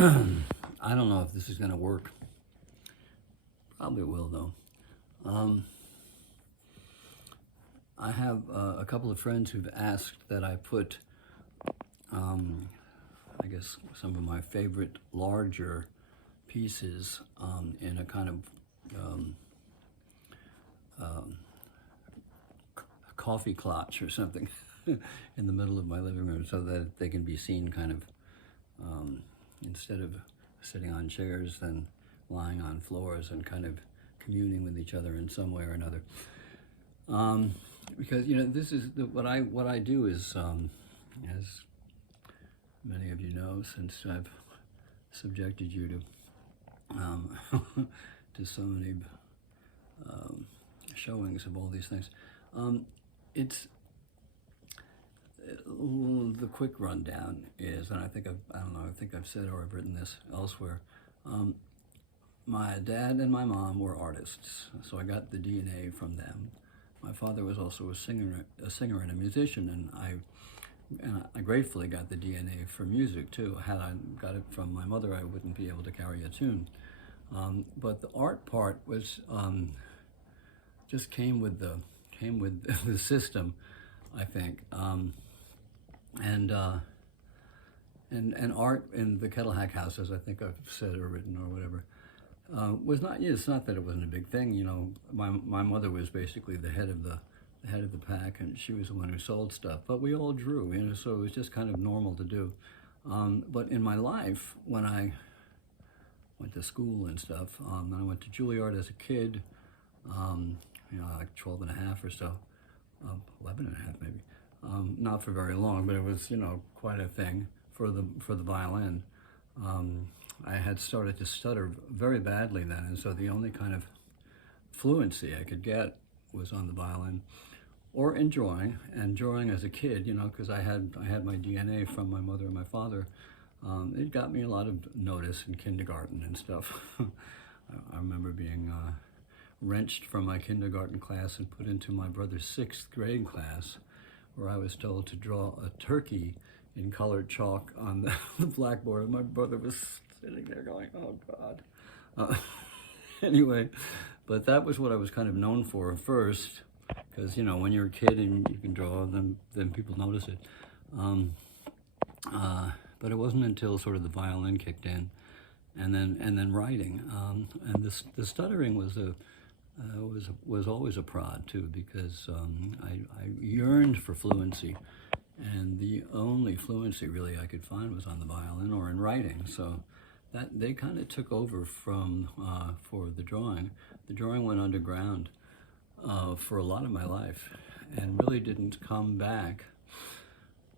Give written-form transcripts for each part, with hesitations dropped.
I don't know if this is going to work. Probably will, though. I have a couple of friends who've asked that I put, I guess, some of my favorite larger pieces in a kind of coffee clutch or something in the middle of my living room so that they can be seen kind of instead of sitting on chairs, then lying on floors and kind of communing with each other in some way or another. Because this is what I do is, as many of you know, since I've subjected you to to so many showings of all these things. It's the quick rundown is, and I think I think I've said or I've written this elsewhere. My dad and my mom were artists, so I got the DNA from them. My father was also a singer and a musician, and I gratefully got the DNA for music too. Had I got it from my mother, I wouldn't be able to carry a tune. But the art part was just came with the system, I think. And art in the Kettle Hack house, as I think I've said or written or whatever, was not. It's not that it wasn't a big thing. My mother was basically the head of the pack, and she was the one who sold stuff. But we all drew, so it was just kind of normal to do. But in my life, when I went to school and stuff, and I went to Juilliard as a kid, like 12 and a half or so, 11 and a half maybe. Not for very long, but it was, quite a thing for the violin. I had started to stutter very badly then, and so the only kind of fluency I could get was on the violin, or in drawing. And drawing as a kid, because I had my DNA from my mother and my father. It got me a lot of notice in kindergarten and stuff. I remember being wrenched from my kindergarten class and put into my brother's 6th grade class, where I was told to draw a turkey in colored chalk on the blackboard, and my brother was sitting there going, "Oh God." Anyway, but that was what I was kind of known for first, because when you're a kid and you can draw, then people notice it. But it wasn't until sort of the violin kicked in, and then writing, and the stuttering was always a prod too, because I yearned for fluency, and the only fluency really I could find was on the violin or in writing. So that they kind of took over from for the drawing. The drawing went underground for a lot of my life, and really didn't come back.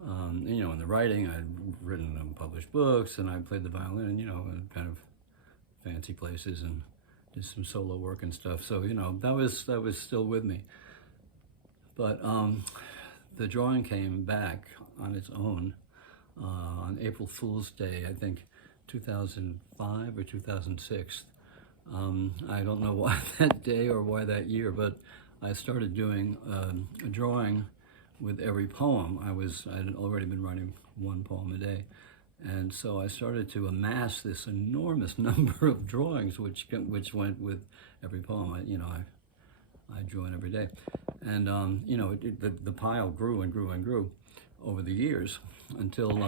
In the writing, I'd written and published books, and I played the violin, in kind of fancy places, and did some solo work and stuff. So that was still with me. But the drawing came back on its own on April Fool's Day, I think 2005 or 2006. I don't know why that day or why that year, but I started doing a drawing with every poem. I had already been writing one poem a day, and so I started to amass this enormous number of drawings, which went with every poem. I drew in every day, and the pile grew and grew and grew over the years until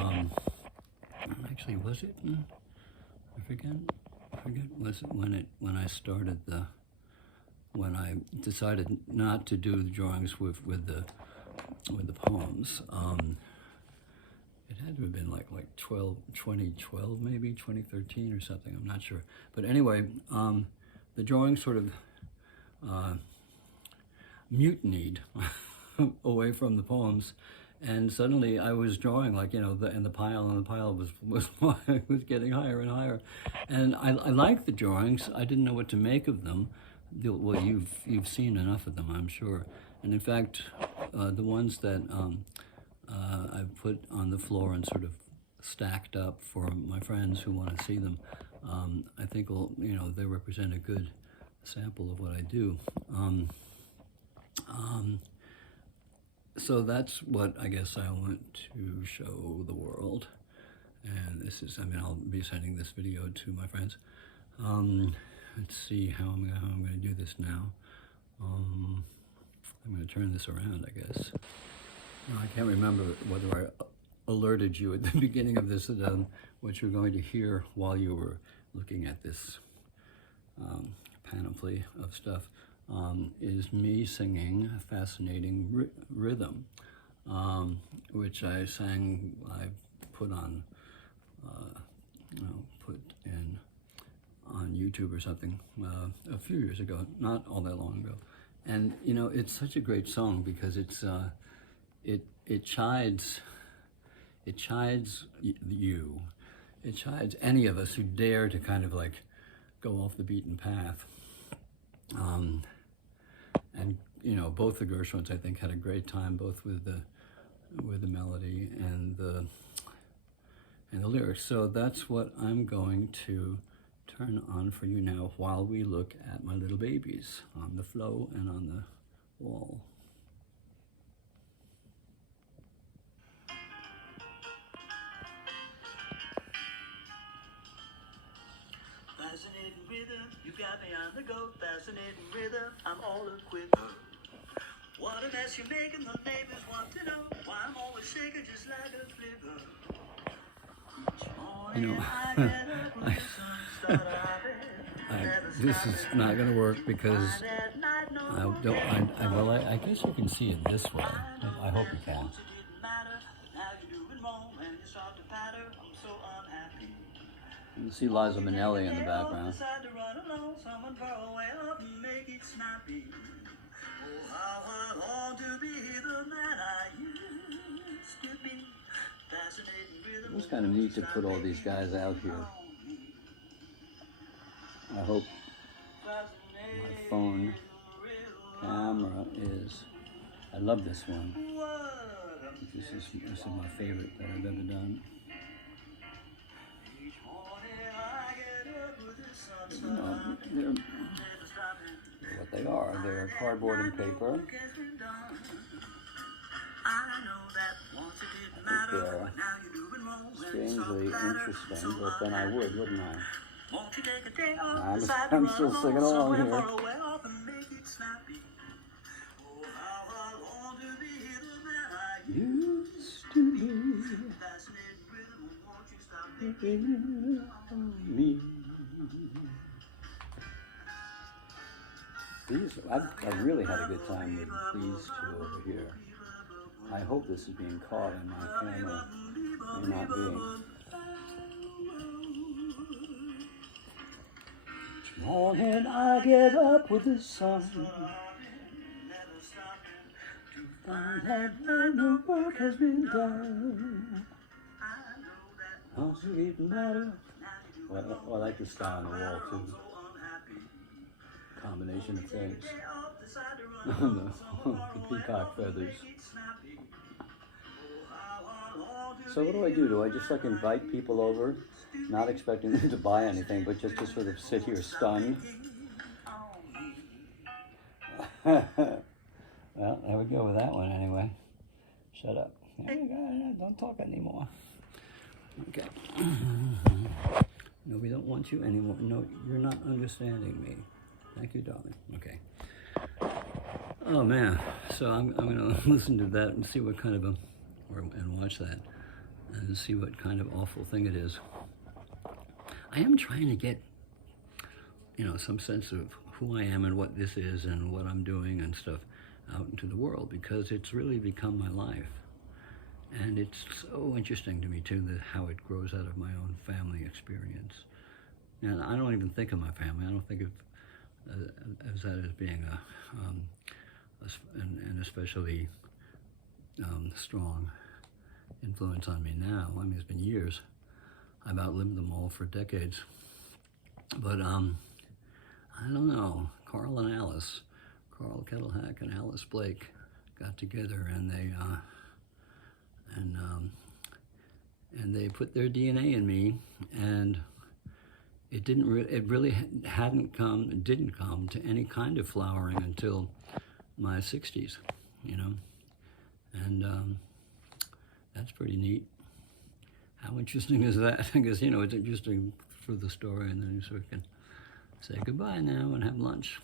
actually, was it? I forget. Was it when I started when I decided not to do the drawings with the poems. It had to have been like 2012 maybe, 2013 or something, I'm not sure. But anyway, the drawing sort of mutinied away from the poems, and suddenly I was drawing the pile was getting higher and higher, and I liked the drawings. I didn't know what to make of them. Well, you've seen enough of them, I'm sure. And in fact, the ones that I've put on the floor and sort of stacked up for my friends who want to see them, I think they represent a good sample of what I do. So that's what I guess I want to show the world. And this is, I mean, I'll be sending this video to my friends. Let's see how I'm going to do this now. I'm going to turn this around, I guess. Now, I can't remember whether I alerted you at the beginning of this that what you're going to hear while you were looking at this panoply of stuff is me singing Fascinatin Rhythm, which I put on, put in on YouTube or something a few years ago, not all that long ago. And you know, it's such a great song because it's it chides you. It chides any of us who dare to kind of like go off the beaten path. And you know, both the Gershwins, I think, had a great time, both with the melody and the lyrics. So that's what I'm going to turn on for you now while we look at my little babies on the flow and on the wall. Fascinating rhythm, you got me on the go. Fascinating rhythm, I'm all a quiver. What a mess you're making, the neighbors want to know why I'm always shaking just like a flipper. You know, this is not going to work because I guess you can see it this way. I hope you can. You can see Liza Minnelli in the background. It was kind of neat to put all these guys out here. I hope my phone camera is. I love this one. This is my favorite that I've ever done. You know, they're what they are. They're cardboard and paper. I think they're strangely interesting, but then I would, wouldn't I? I'm still singing along here. Used to be me. I've really had a good time with these two over here. I hope this is being caught in my camera. May not being. Each morning I get up with the sun to find that the work has been done. Doesn't even matter. Well, I like the sky on the wall too. Combination of things. the peacock feathers. So what do? Do I just like invite people over, not expecting them to buy anything, but just to sort of sit here stunned? Well, there we go with that one anyway. Shut up. Don't talk anymore. Okay. No, we don't want you anymore. No, you're not understanding me. Thank you, darling. Okay. Oh man. So I'm going to listen to that and see what kind of and watch that and see what kind of awful thing it is. I am trying to get, you know, some sense of who I am and what this is and what I'm doing and stuff out into the world, because it's really become my life. And it's so interesting to me too that how it grows out of my own family experience. And I don't even think of my family. I don't think of as that as being an especially strong influence on me now. I mean, it's been years. I've outlived them all for decades. But I don't know. Carl Kettlehack and Alice Blake got together and they put their DNA in me, and it really didn't come to any kind of flowering until my 60s, you know, and that's pretty neat how interesting is that? I guess, you know, it's interesting for the story, and then you sort of can say goodbye now and have lunch.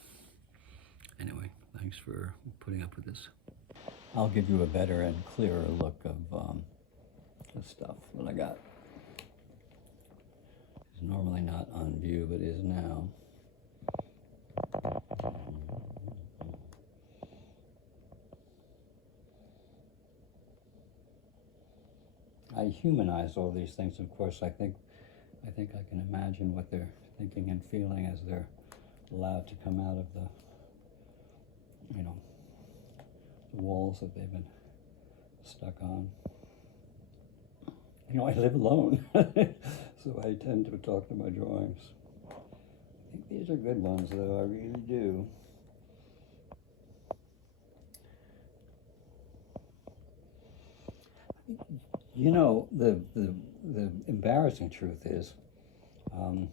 Anyway, thanks for putting up with this. I'll give you a better and clearer look of the stuff that I got. It's normally not on view, but is now. I humanize all these things. Of course, I think I can imagine what they're thinking and feeling as they're allowed to come out of the, you know, the walls that they've been stuck on. You know, I live alone, so I tend to talk to my drawings. I think these are good ones, though. I really do. You know, the embarrassing truth is, I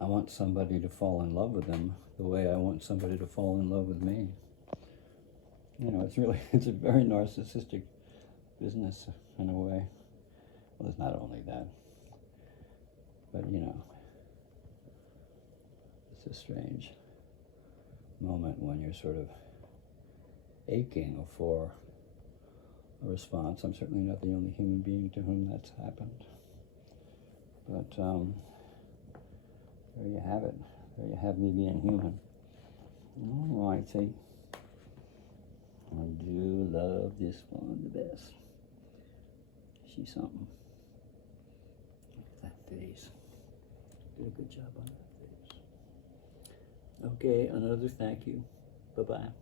want somebody to fall in love with them the way I want somebody to fall in love with me. You know, it's a very narcissistic business in a way. Well, it's not only that, but you know, it's a strange moment when you're sort of aching for a response. I'm certainly not the only human being to whom that's happened. But there you have it. There you have me being human. All righty. I do love this one the best. She's something. Look at that face. Did a good job on that face. Okay, another thank you. Bye-bye.